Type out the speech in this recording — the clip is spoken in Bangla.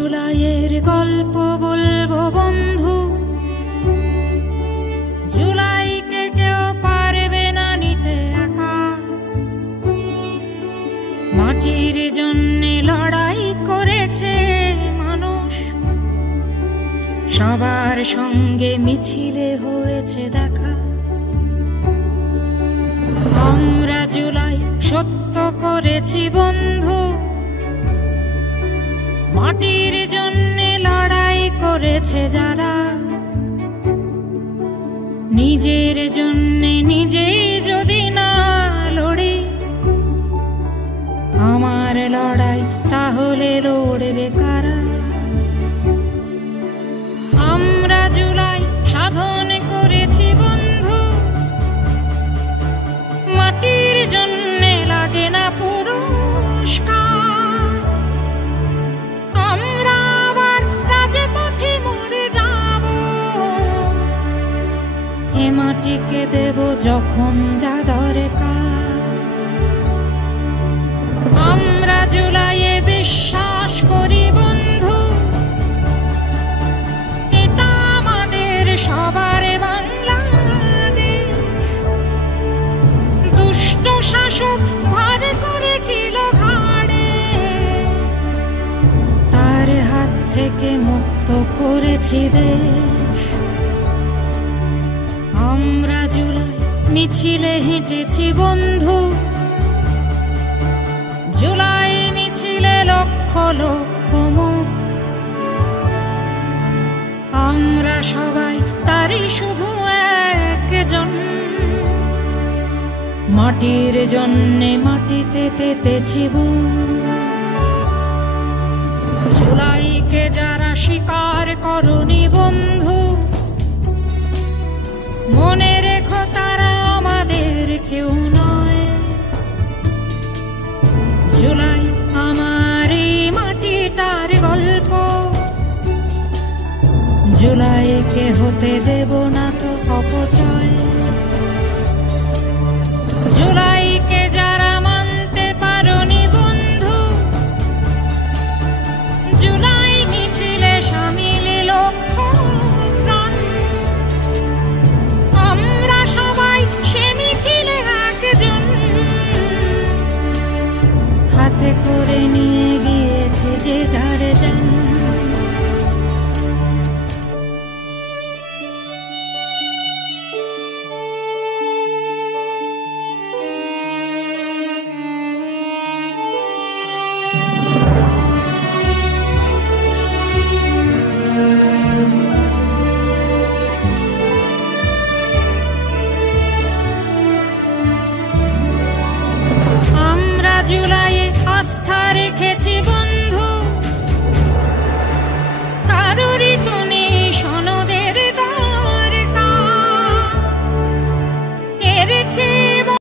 জুলাইয়ের গল্প বলবো বন্ধু, জুলাইকে কেউ পারবে না নিতে একা। মাটির জন্যে লড়াই করেছে মানুষ, সবার সঙ্গে মিছিলে হয়েছে দেখা। আমরা জুলাই সত্য করেছি বন্ধু, মাটির জন্যে লড়াই করেছে যারা। নিজের জন্যে নিজেই যদি না লড়ি, আমার লড়াই তাহলে লড়বে কারা? আমরা জুলাই সাধন করেছি বন্ধু, মাটির জন্যে লাগে না পুরস্কার। আমরা আবার রাজপথে মরে যাব, এ মাটিকে দেব যখন যা দরকার। আমরা জুলাইয়ে বিশ্বাস করি বন্ধু, এটা আমাদের সবার বাংলাদেশ। দুষ্ট শাসক ভার করেছিল ঘাড়ে, তার হাত থেকে মুক্ত করেছি দেশ। আমরা জুলাই মিছিলে হেঁটেছি বন্ধু, জুলাই মিছিলে লক্ষ লক্ষ মুখ। আমরা সবাই তারই শুধু একজন, মাটির জন্যে মাটিতে পেতেছি বুক। জুলাইকে যারা স্বীকার করনি বন্ধু, মনে রেখো তারা আমাদের কেউ নয়। জুলাই আমার এই মাটিটার গল্প, জুলাইকে হতে দেব না।